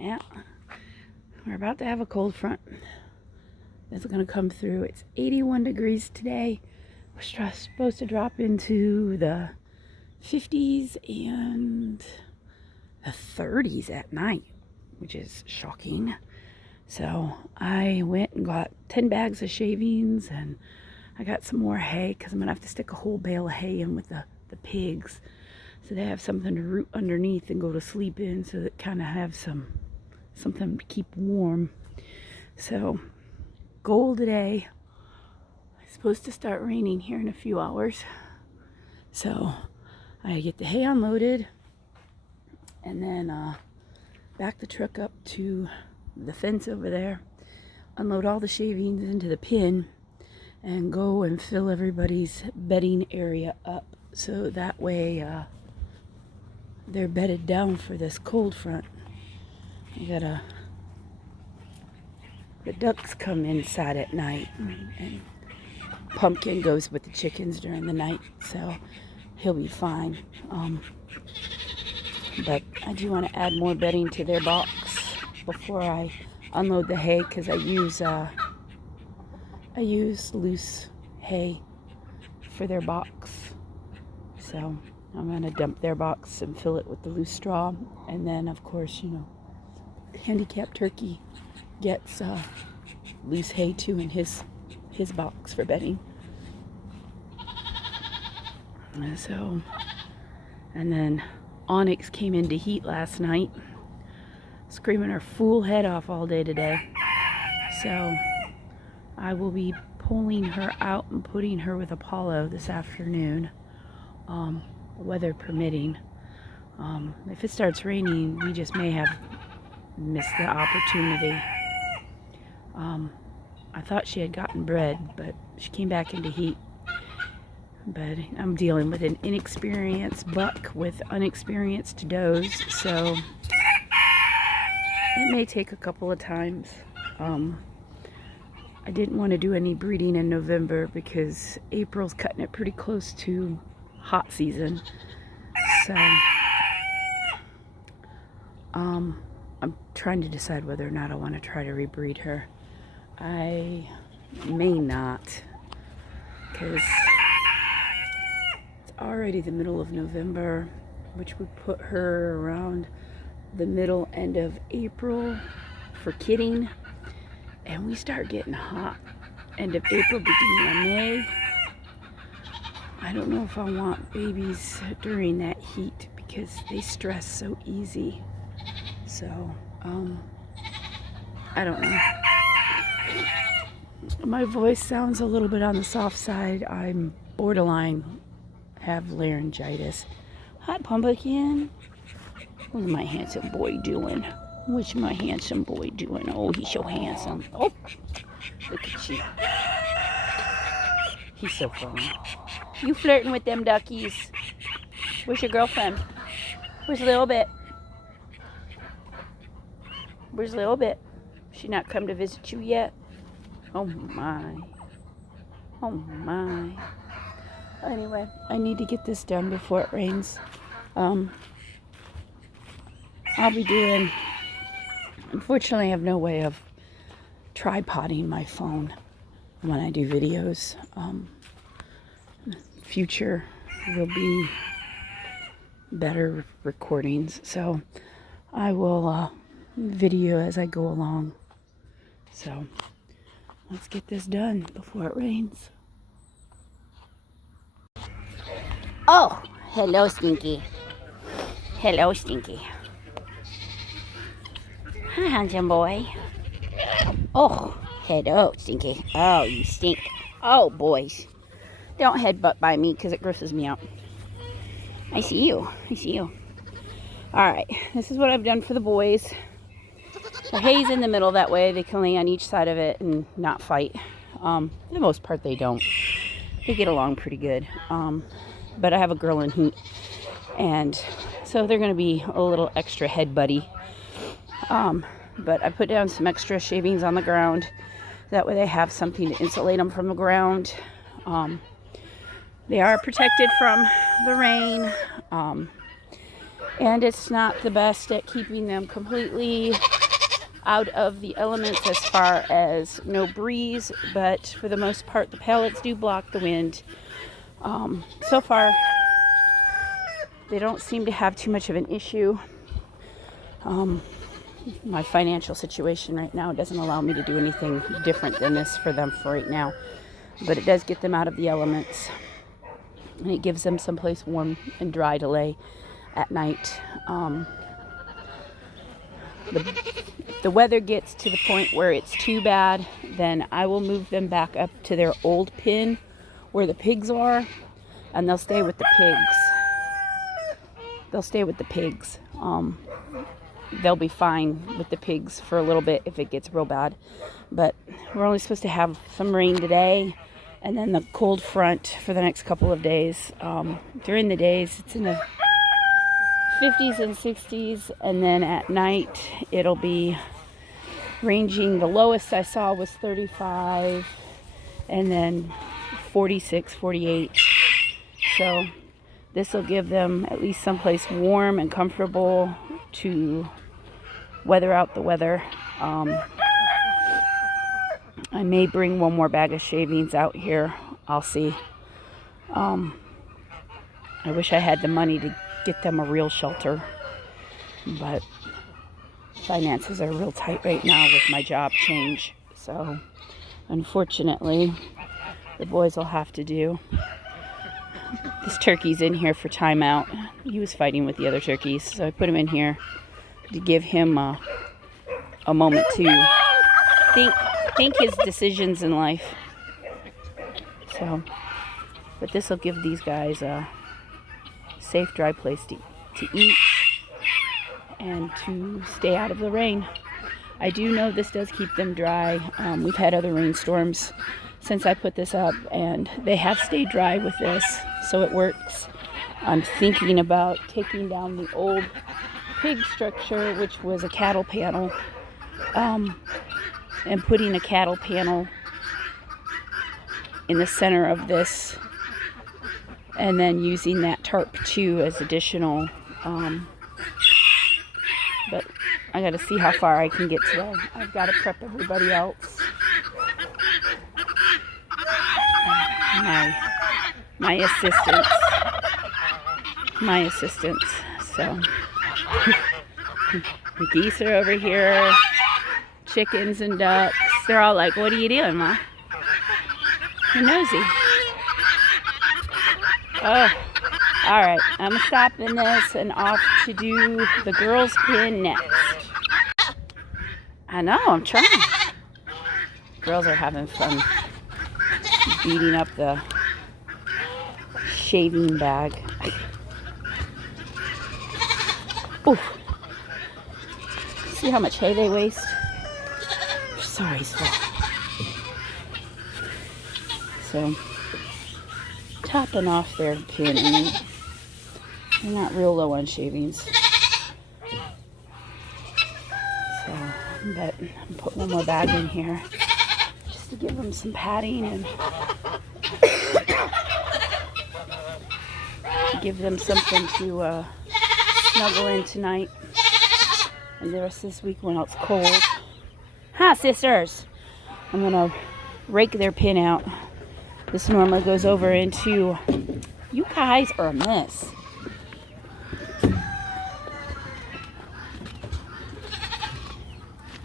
Yeah, we're about to have a cold front. It's going to come through. It's 81 degrees today. We're supposed to drop into the 50s and the 30s at night, which is shocking. So I went and got 10 bags of shavings, and I got some more hay because I'm going to have to stick a whole bale of hay in with the pigs so they have something to root underneath and go to sleep in, so that kind of have something to keep warm. So goal today. It's supposed to start raining here in a few hours. So I get the hay unloaded and then back the truck up to the fence over there, unload all the shavings into the pin, and go and fill everybody's bedding area up so that way they're bedded down for this cold front. The ducks come inside at night, and Pumpkin goes with the chickens during the night, so he'll be fine. But I do want to add more bedding to their box before I unload the hay, because I use loose hay for their box. So I'm going to dump their box and fill it with the loose straw, and then of course, handicapped turkey gets loose hay too in his box for bedding. And then Onyx came into heat last night, screaming her fool head off all day today. So I will be pulling her out and putting her with Apollo this afternoon, weather permitting. If it starts raining, we just may have missed the opportunity. I thought she had gotten bred, but she came back into heat. But I'm dealing with an inexperienced buck with unexperienced does, so it may take a couple of times. I didn't want to do any breeding in November because April's cutting it pretty close to hot season. So I'm trying to decide whether or not I want to try to rebreed her. I may not, because it's already the middle of November, which would put her around the middle end of April for kidding, and we start getting hot end of April, beginning of May. I don't know if I want babies during that heat because they stress so easy. So I don't know. My voice sounds a little bit on the soft side. I'm borderline have laryngitis. Hi, Pumpkin. What's my handsome boy doing? What's my handsome boy doing? Oh, he's so handsome. Oh, look at you. He's so fun. You flirting with them duckies. Where's your girlfriend? Where's Little Bit? Where's Little Bit? She not come to visit you yet? Oh my. Oh my. Anyway, I need to get this done before it rains. I'll be doing, unfortunately I have no way of tripoding my phone when I do videos. Future will be better recordings, so I will video as I go along. So let's get this done before it rains. Oh, hello, Stinky. Hello, Stinky. Hi, handsome boy. Oh, hello, Stinky. Oh, you stink. Oh, boys. Don't headbutt by me because it grosses me out. I see you. I see you. Alright, this is what I've done for the boys. The hay's in the middle, that way they can lay on each side of it and not fight. For the most part, they don't. They get along pretty good. But I have a girl in heat, and so they're going to be a little extra head buddy. But I put down some extra shavings on the ground. That way they have something to insulate them from the ground. They are protected from the rain. And it's not the best at keeping them completely out of the elements as far as no breeze, but for the most part the pallets do block the wind. So far they don't seem to have too much of an issue. My financial situation right now doesn't allow me to do anything different than this for them for right now, but it does get them out of the elements, and it gives them someplace warm and dry to lay at night. If the weather gets to the point where it's too bad, then I will move them back up to their old pen where the pigs are, and they'll stay with the pigs. They'll be fine with the pigs for a little bit if it gets real bad. But we're only supposed to have some rain today, and then the cold front for the next couple of days. During the days, it's in the 50s and 60s, and then at night it'll be ranging. The lowest I saw was 35, and then 46, 48. So this will give them at least someplace warm and comfortable to weather out the weather. I may bring one more bag of shavings out here. I'll see. I wish I had the money to get them a real shelter, but finances are real tight right now with my job change. So unfortunately, the boys will have to do. This turkey's in here for timeout. He was fighting with the other turkeys, so I put him in here to give him a moment to think his decisions in life. So, but this will give these guys a safe, dry place to eat and to stay out of the rain. I do know this does keep them dry. We've had other rainstorms since I put this up, and they have stayed dry with this, so it works. I'm thinking about taking down the old pig structure, which was a cattle panel, and putting a cattle panel in the center of this, and then using that tarp too as additional. But I got to see how far I can get today. I've got to prep everybody else. My assistants. So the geese are over here, chickens and ducks. They're all like, "What are you doing, Ma? You're nosy." Oh, all right. I'm stopping this and off to do the girls' pen next. I know, I'm trying. Girls are having fun beating up the shaving bag. Ooh. See how much hay they waste? They're so wasteful. So, topping off their pen. I mean, they're not real low on shavings. So, but I'll put one more bag in here just to give them some padding and give them something to snuggle in tonight and the rest of this week when it's cold. Hi, sisters! I'm gonna rake their pin out. This normally goes over into... You guys are a mess.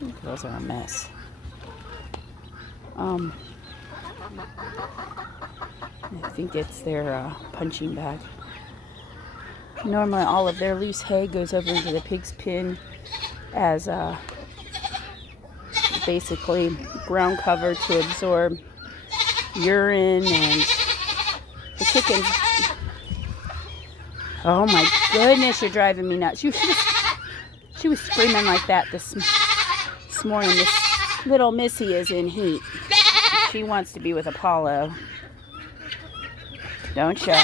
You girls are a mess. I think it's their punching bag. Normally all of their loose hay goes over into the pig's pen as basically ground cover to absorb urine and the chickens. Oh my goodness, you're driving me nuts. She was screaming like that this morning. This little Missy is in heat. She wants to be with Apollo. Don't ya?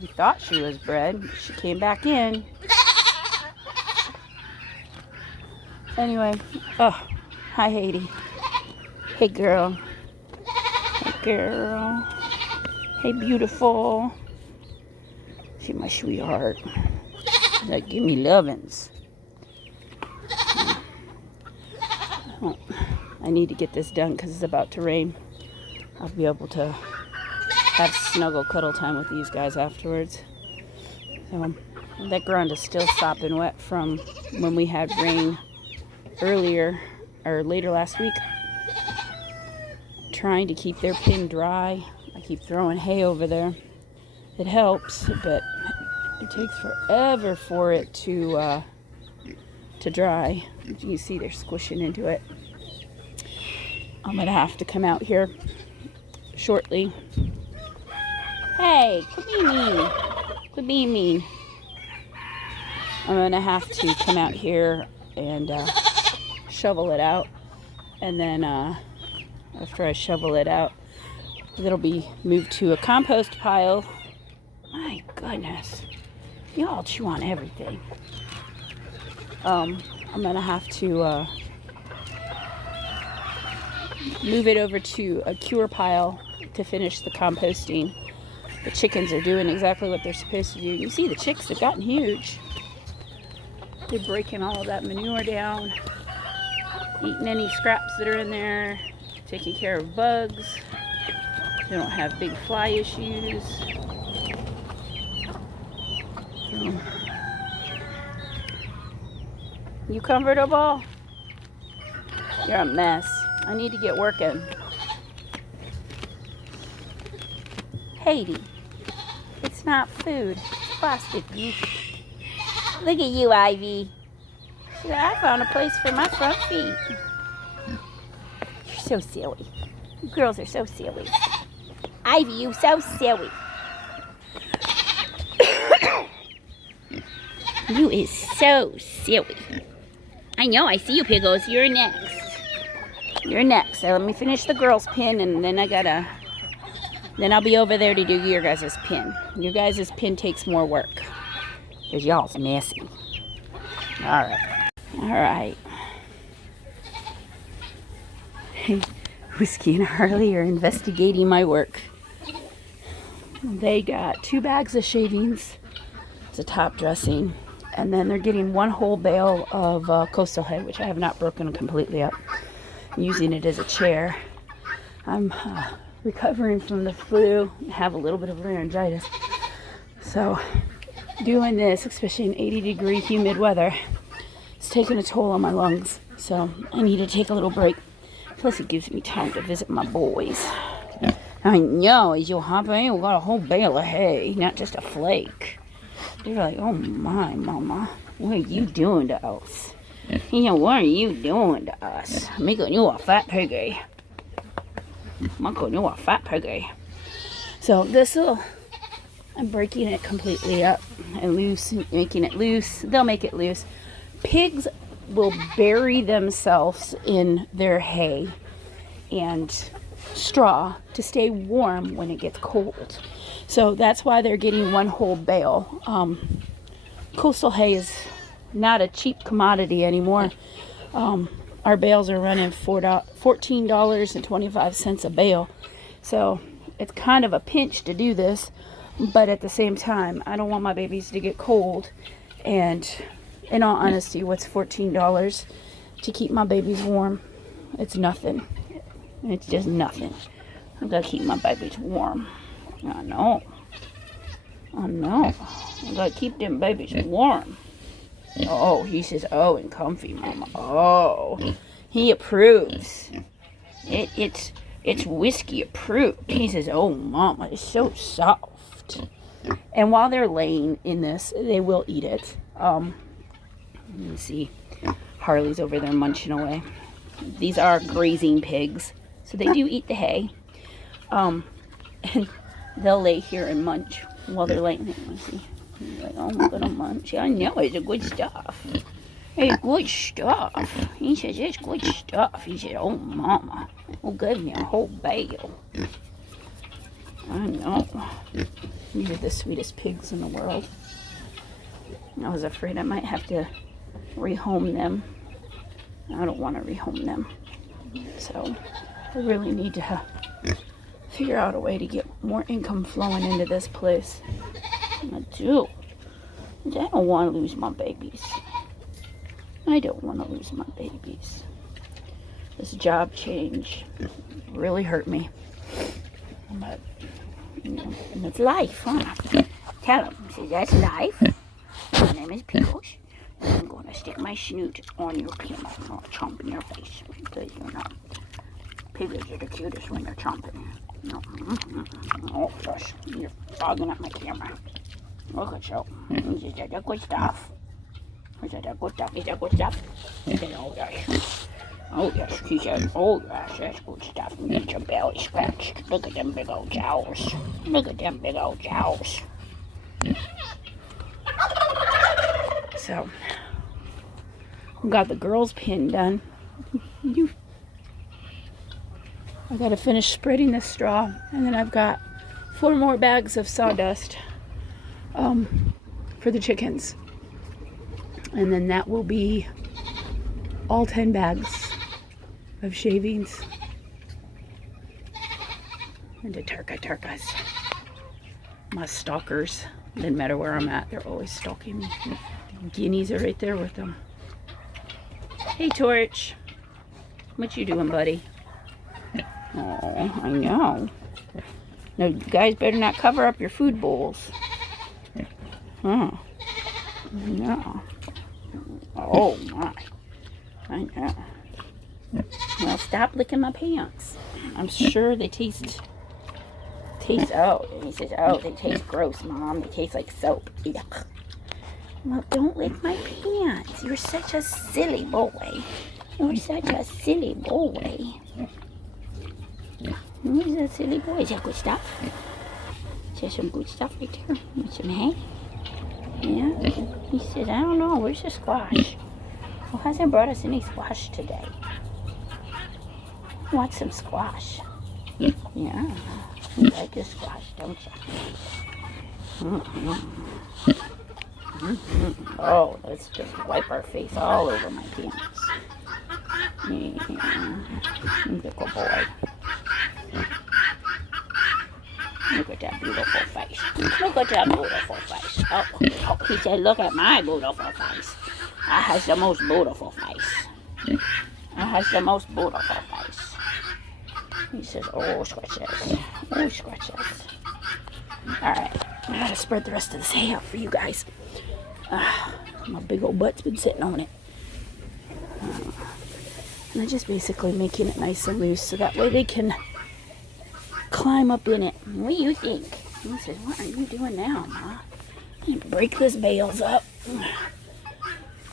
We thought she was bred. She came back in. Anyway, oh, hi Haiti. Hey girl. Hey girl. Hey beautiful. She's my sweetheart. Like, give me lovin's. Oh, I need to get this done because it's about to rain. I'll be able to have snuggle cuddle time with these guys afterwards. So that ground is still sopping wet from when we had rain earlier or later last week. Trying to keep their pen dry. I keep throwing hay over there. It helps, but it takes forever for it to dry. As you can see, they're squishing into it. I'm gonna have to come out here shortly. Hey, quit being mean. Quit being mean. I'm gonna have to come out here and shovel it out, and then after I shovel it out, it'll be moved to a compost pile. My goodness, y'all chew on everything. I'm gonna have to move it over to a cure pile to finish the composting. The chickens are doing exactly what they're supposed to do. You see the chicks have gotten huge. They're breaking all of that manure down, eating any scraps that are in there, taking care of bugs. They don't have big fly issues. So, you comfortable? You're a mess. I need to get working. Haiti, it's not food. It's plastic. Look at you, Ivy. I found a place for my front feet. You're so silly. You girls are so silly. Ivy, you so silly. You is so silly. I know, I see you, Piggles. You're next. You're next. So let me finish the girls' pin, and then then I'll be over there to do your guys' pin. Your guys' pin takes more work, because y'all's messy. Alright. Alright. Whiskey and Harley are investigating my work. They got 2 bags of shavings. It's a top dressing. And then they're getting 1 whole bale of coastal hay, which I have not broken completely up. I'm using it as a chair. I'm recovering from the flu. I have a little bit of laryngitis. So doing this, especially in 80-degree humid weather, it's taking a toll on my lungs. So I need to take a little break. Plus it gives me time to visit my boys. I know, as you'll hop in, we got a whole bale of hay, not just a flake. They're like, oh my, Mama, what are you doing to us? You know, what are you doing to us? Making you a fat piggy. Making you a fat piggy. So I'm breaking it completely up and making it loose. They'll make it loose. Pigs will bury themselves in their hay and straw to stay warm when it gets cold. So that's why they're getting 1 whole bale. Coastal hay is not a cheap commodity anymore. Our bales are running $14.25 a bale. So it's kind of a pinch to do this, but at the same time, I don't want my babies to get cold. And in all honesty, what's $14 to keep my babies warm? It's nothing. It's just nothing. I gotta keep my babies warm. I know. I gotta keep them babies warm. Oh, he says, oh, and comfy, Mama. Oh, he approves. It's whiskey approved. He says, oh, Mama, it's so soft. And while they're laying in this, they will eat it. Let me see. Harley's over there munching away. These are grazing pigs, so they do eat the hay. And they'll lay here and munch while they're laying there. Let's see. Like, oh, I'm gonna munch. I know it's a good stuff. It's good stuff. He says it's good stuff. He said, oh, Mama, well, give me a whole bale. I know. These are the sweetest pigs in the world. I was afraid I might have to rehome them. I don't want to rehome them. So I really need to figure out a way to get more income flowing into this place. I do. I don't want to lose my babies. I don't want to lose my babies. This job change really hurt me. But, you know, and it's life, huh? Tell them, see, that's life. My name is Pickles. And I'm going to stick my snoot on your camera. I'm going to chomp in your face. Because, you know, piglets are the cutest when they're chomping. Oh, gosh, you're fogging up my camera. Look at you. Is that the good stuff? Is that the good stuff? Is that good stuff? Is that, oh, yes. Oh, yes, he said, oh, yes, that's good stuff. You get your belly scratched. Look at them big old jowls. Look at them big old jowls. So, got the girls' pin done. I got to finish spreading this straw, and then I've got 4 more bags of sawdust for the chickens. And then that will be all 10 bags of shavings. And the turkas. My stalkers. Doesn't matter where I'm at, they're always stalking me. The guineas are right there with them. Hey, Torch. What you doing, buddy? Oh, I know. No, you guys better not cover up your food bowls. Oh, no. Oh, my. I know. Well, stop licking my pants. I'm sure they taste, oh, and he says, oh, they taste gross, Mom. They taste like soap. Yuck. Well, don't lick my pants. You're such a silly boy. You're such a silly boy. Who's that silly boy? Is that good stuff? Is there some good stuff right there? Want some hay? Yeah? He says, I don't know. Where's the squash? Who hasn't brought us any squash today? Want some squash? Yeah. You like your squash, don't you? Oh, let's just wipe our face all over my pants. Yeah. He's a good boy. Look at that beautiful face. Look at that beautiful face. Oh, he said, look at my beautiful face. I has the most beautiful face. I has the most beautiful face. He says, oh, scratches. Oh, scratches. Alright, I gotta spread the rest of this hay out for you guys. My big old butt's been sitting on it. And I'm just basically making it nice and loose so that way they can climb up in it. What do you think? He says, what are you doing now, Ma? I break this bales up.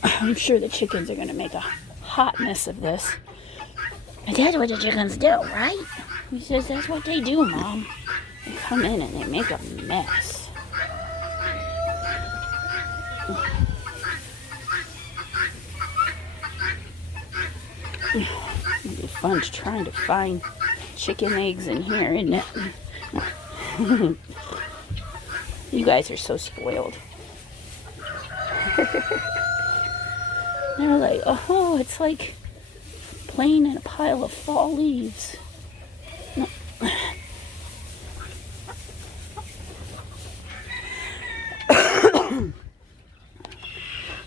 I'm sure the chickens are going to make a hot mess of this. But that's what the chickens do, right? He says, that's what they do, Mom. They come in and they make a mess. It'd be fun trying to find chicken eggs in here, isn't it? You guys are so spoiled. They're like, oh, it's like playing in a pile of fall leaves. No.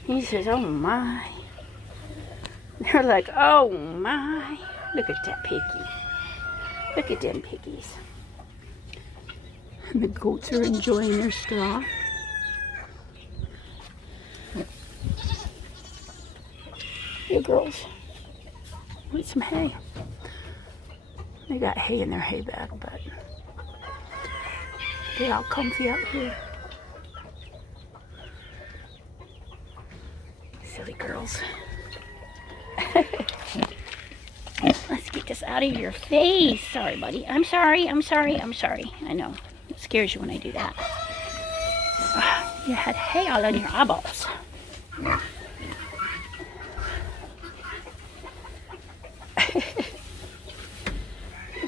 He says, oh my. They're like, oh my. Look at that piggy. Look at them piggies. And the goats are enjoying their straw. You girls, want some hay? They got hay in their hay bag, but they're all comfy out here. Silly girls. Let's get this out of your face. Sorry, buddy. I'm sorry. I know. It scares you when I do that. You had hay all on your eyeballs.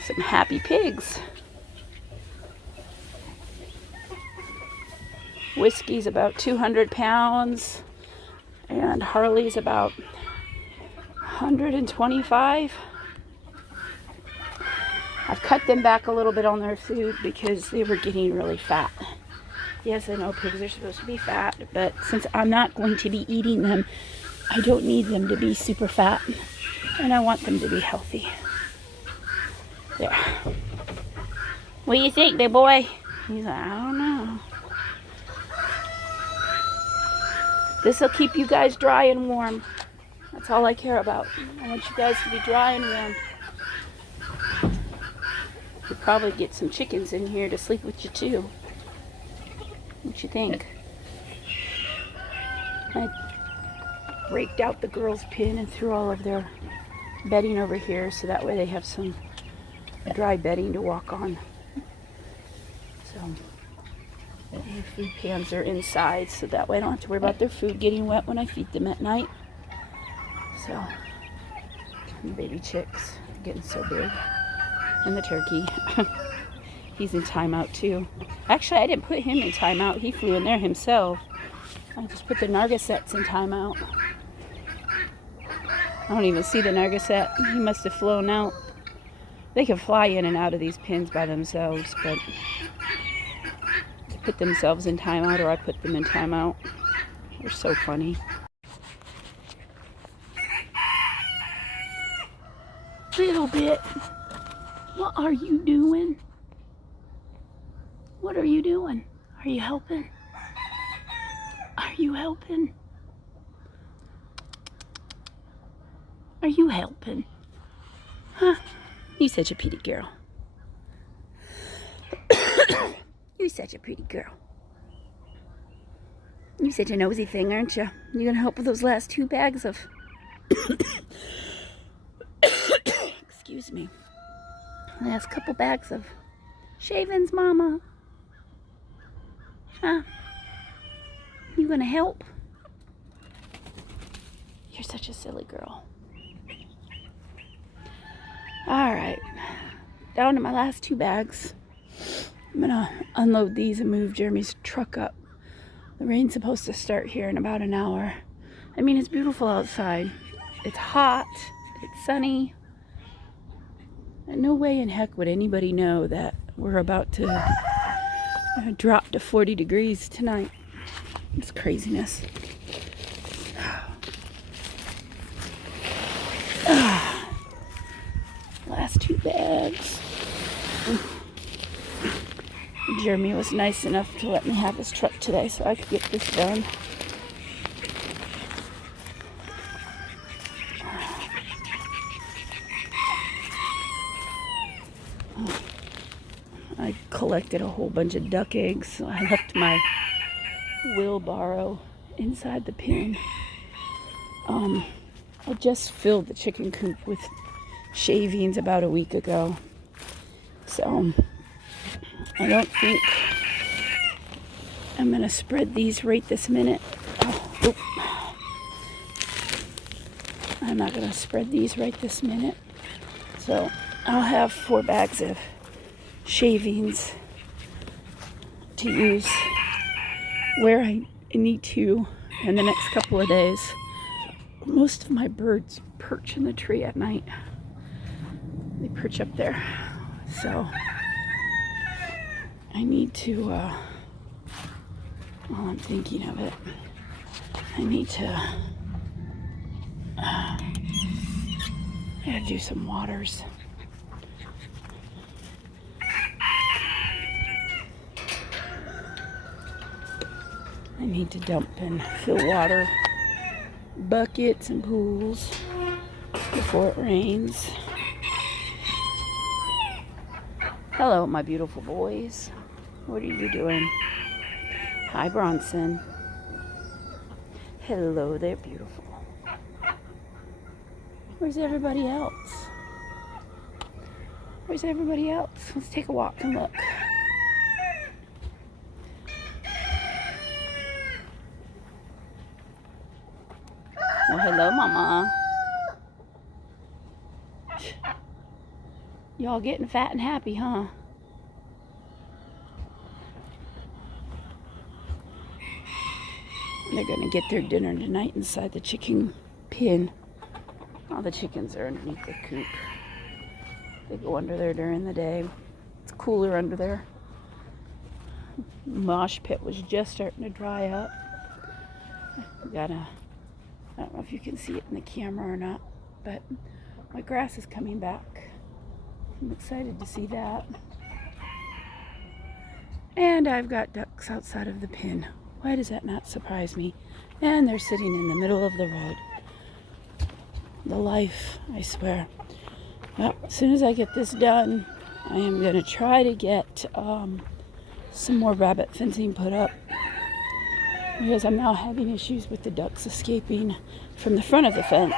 Some happy pigs. Whiskey's about 200 pounds. And Harley's about 125. I've cut them back a little bit on their food because they were getting really fat. Yes, I know pigs are supposed to be fat, but since I'm not going to be eating them, I don't need them to be super fat, and I want them to be healthy. There. What do you think, big boy? He's like, I don't know. This will keep you guys dry and warm. That's all I care about. I want you guys to be dry and warm. Could probably get some chickens in here to sleep with you too. What you think? I raked out the girls' pen and threw all of their bedding over here so that way they have some dry bedding to walk on. So the food pans are inside so that way I don't have to worry about their food getting wet when I feed them at night. So the baby chicks are getting so big. And the turkey. He's in timeout too. Actually, I didn't put him in timeout. He flew in there himself. I just put the Nargisets in timeout. I don't even see the Nargiset. He must have flown out. They can fly in and out of these pens by themselves, but they put themselves in timeout, or I put them in timeout. They're so funny. Little bit. What are you doing? What are you doing? Are you helping? Are you helping? Are you helping? Huh? You're such a pretty girl. You're such a pretty girl. You're such a nosy thing, aren't you? You gonna help with those last 2 bags of... Excuse me. Last couple bags of shavings, Mama. Huh? You gonna help? You're such a silly girl. Alright. Down to my last 2 bags. I'm gonna unload these and move Jeremy's truck up. The rain's supposed to start here in about an hour. I mean, it's beautiful outside. It's hot. It's sunny. And no way in heck would anybody know that we're about to drop to 40 degrees tonight. It's craziness. Last 2 bags. Jeremy was nice enough to let me have his truck today so I could get this done. I collected a whole bunch of duck eggs, so I left my wheelbarrow inside the pen. I just filled the chicken coop with shavings about a week ago, so I don't think I'm gonna spread these right this minute. I'm not gonna spread these right this minute, so I'll have 4 bags of shavings to use where I need to in the next couple of days. Most of my birds perch in the tree at night. They perch up there, so I need to, while I'm thinking of it, I need to I gotta do some waters. I need to dump and fill water buckets and pools before it rains. Hello, my beautiful boys. What are you doing? Hi, Bronson. Hello there, beautiful. Where's everybody else? Where's everybody else? Let's take a walk and look. Well, hello, Mama. Y'all getting fat and happy, huh? They're gonna get their dinner tonight inside the chicken pen. All the chickens are underneath the coop. They go under there during the day. It's cooler under there. mosh pit was just starting to dry up. I don't know if you can see it in the camera or not, but my grass is coming back. I'm excited to see that. And I've got ducks outside of the pen. Why does that not surprise me? And they're sitting in the middle of the road. The life, I swear. Well, as soon as I get this done, I am going to try to get some more rabbit fencing put up, because I'm now having issues with the ducks escaping from the front of the fence.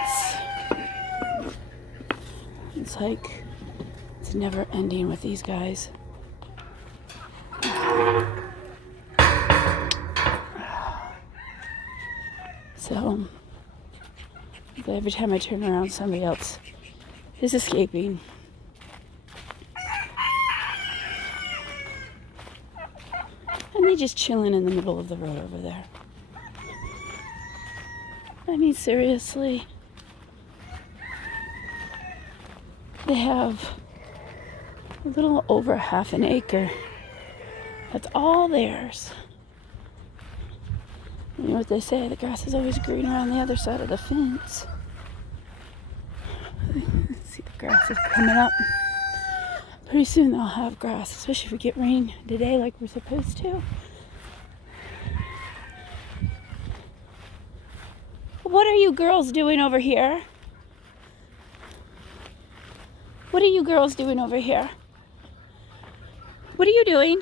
It's like it's never ending with these guys. So every time I turn around, somebody else is escaping. And they just chilling in the middle of the road over there. I mean, seriously. They have a little over half an acre. That's all theirs. You know what they say, the grass is always greener on the other side of the fence. See, the grass is coming up. Pretty soon they'll have grass, especially if we get rain today like we're supposed to. What are you girls doing over here? What are you girls doing over here? What are you doing?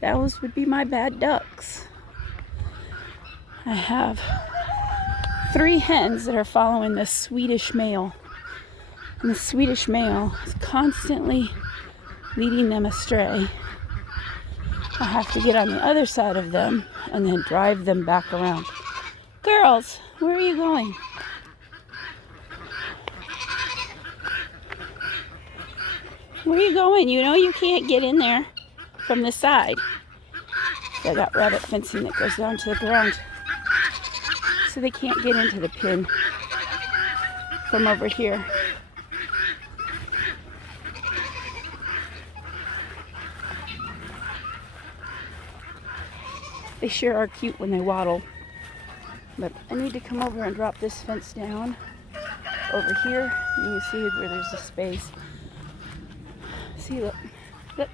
Those would be my bad ducks. I have 3 hens that are following the Swedish male. And the Swedish male is constantly leading them astray. I have to get on the other side of them and then drive them back around. Girls, where are you going? Where are you going? You know you can't get in there from the side. I got rabbit fencing that goes down to the ground, so they can't get into the pen from over here. They sure are cute when they waddle. But I need to come over and drop this fence down over here. You can see where there's a space. See, look. Look.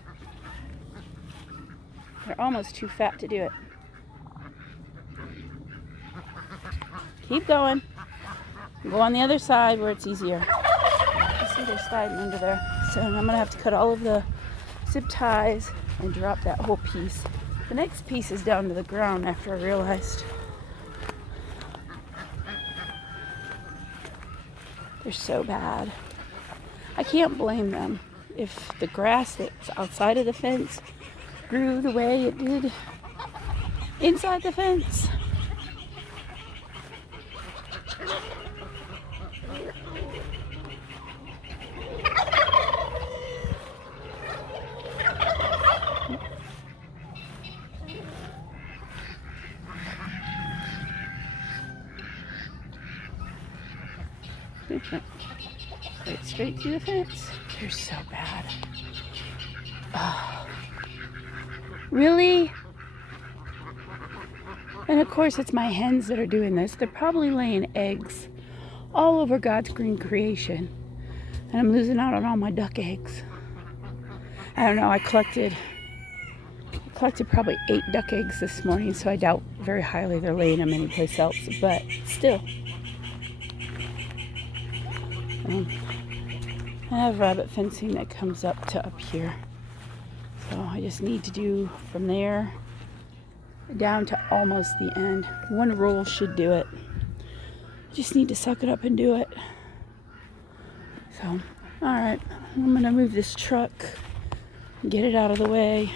They're almost too fat to do it. Keep going. Go on the other side where it's easier. You see they're sliding under there. So I'm going to have to cut all of the zip ties and drop that whole piece. The next piece is down to the ground after I realized. They're so bad. I can't blame them. If the grass that's outside of the fence grew the way it did inside the fence, right straight through the fence. They're so bad. Oh. Really? And of course it's my hens that are doing this. They're probably laying eggs all over God's green creation. And I'm losing out on all my duck eggs. I don't know, I collected probably 8 duck eggs this morning, so I doubt very highly they're laying them anyplace else, but still. I have rabbit fencing that comes up to up here. So I just need to do from there down to almost the end. One roll should do it. Just need to suck it up and do it. So, alright, I'm gonna move this truck, get it out of the way,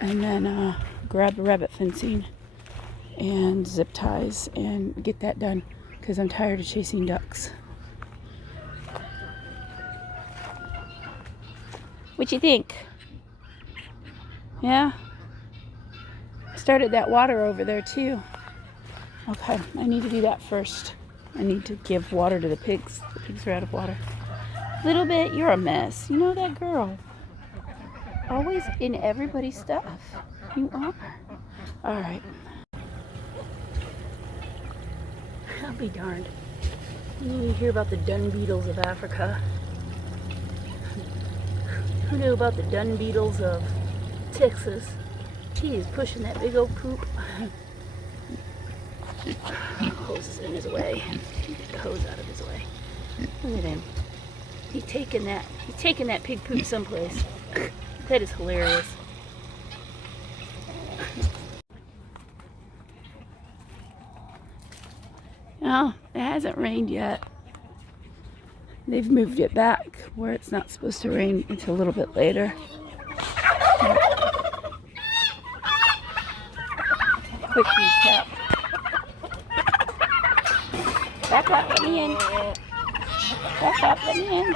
and then grab the rabbit fencing and zip ties and get that done, because I'm tired of chasing ducks. What you think? Yeah? Started that water over there too. Okay, I need to do that first. I need to give water to the pigs. The pigs are out of water. Little bit, you're a mess. You know that girl. always in everybody's stuff. You are. All right. I'll be darned. You hear about the dung beetles of Africa? Who knew about the dung beetles of Texas? He is pushing that big old poop. Hose is in his way. Get the hose out of his way. Look at him. He's taking that pig poop someplace. That is hilarious. No, it hasn't rained yet. They've moved it back where it's not supposed to rain until a little bit later. Quick recap. Back up, let me in. Back up, let me in.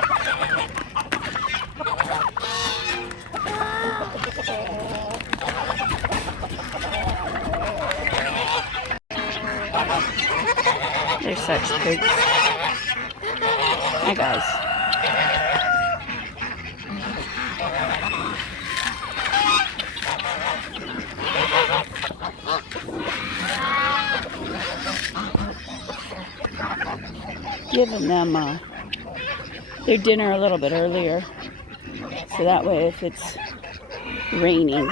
They're such pigs. Hi guys. Giving them their dinner a little bit earlier, so that way if it's raining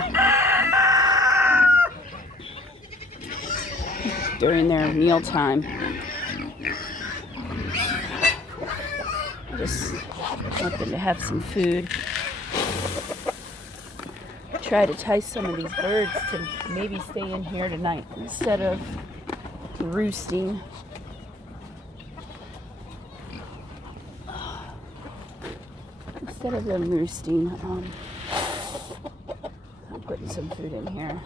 during their meal time, I just want them to have some food. Try to entice some of these birds to maybe stay in here tonight instead of roosting. Instead of them roosting, I'm putting some food in here.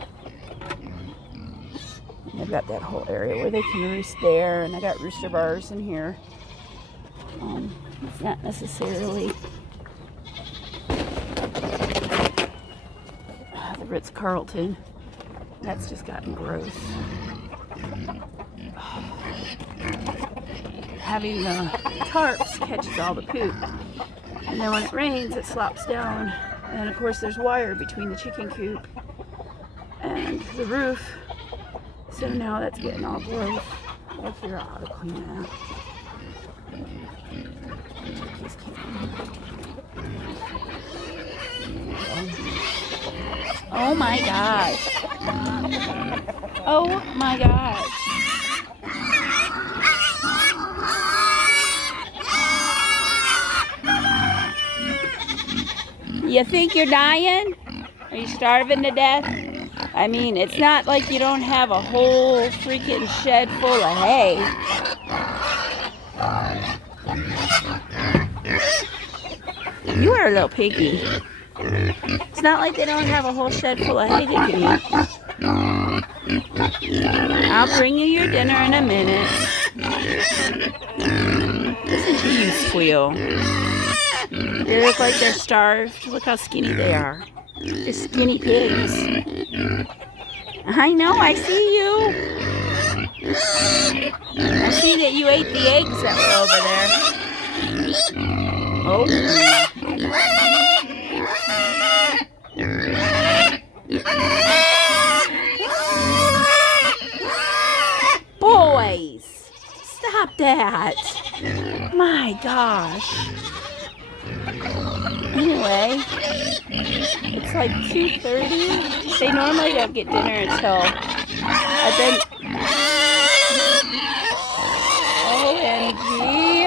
I've got that whole area where they can roost there, and I got rooster bars in here. It's not necessarily the Ritz-Carlton. That's just gotten gross. Having the tarps catches all the poop. And then when it rains, it slops down. And of course, there's wire between the chicken coop and the roof. So now that's getting all gross. I'll figure out how to clean it out. Oh my gosh. Oh my gosh. You think you're dying? Are you starving to death? I mean, it's not like you don't have a whole freaking shed full of hay. You are a little piggy. It's not like they don't have a whole shed full of hay they can eat. I'll bring you your dinner in a minute. Listen to you squeal. They look like they're starved. Look how skinny they are. They're skinny pigs. I know, I see you. I see that you ate the eggs that were over there. Oh. Boys, stop that. My gosh. Anyway, it's like 2:30. They normally don't get dinner until I've been. OMG.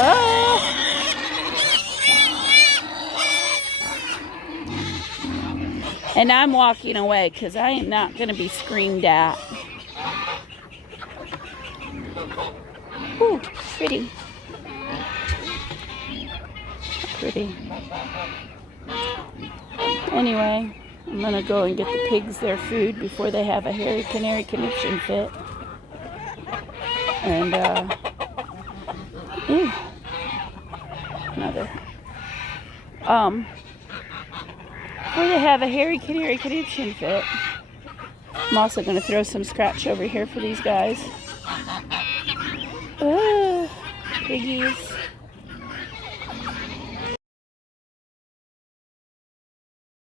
Oh. And I'm walking away because I am not going to be screamed at. Ooh, pretty. Pretty. Anyway, I'm gonna go and get the pigs their food before they have a hairy canary conniption fit. And another. Before they have a hairy canary conniption fit, I'm also gonna throw some scratch over here for these guys. Piggies.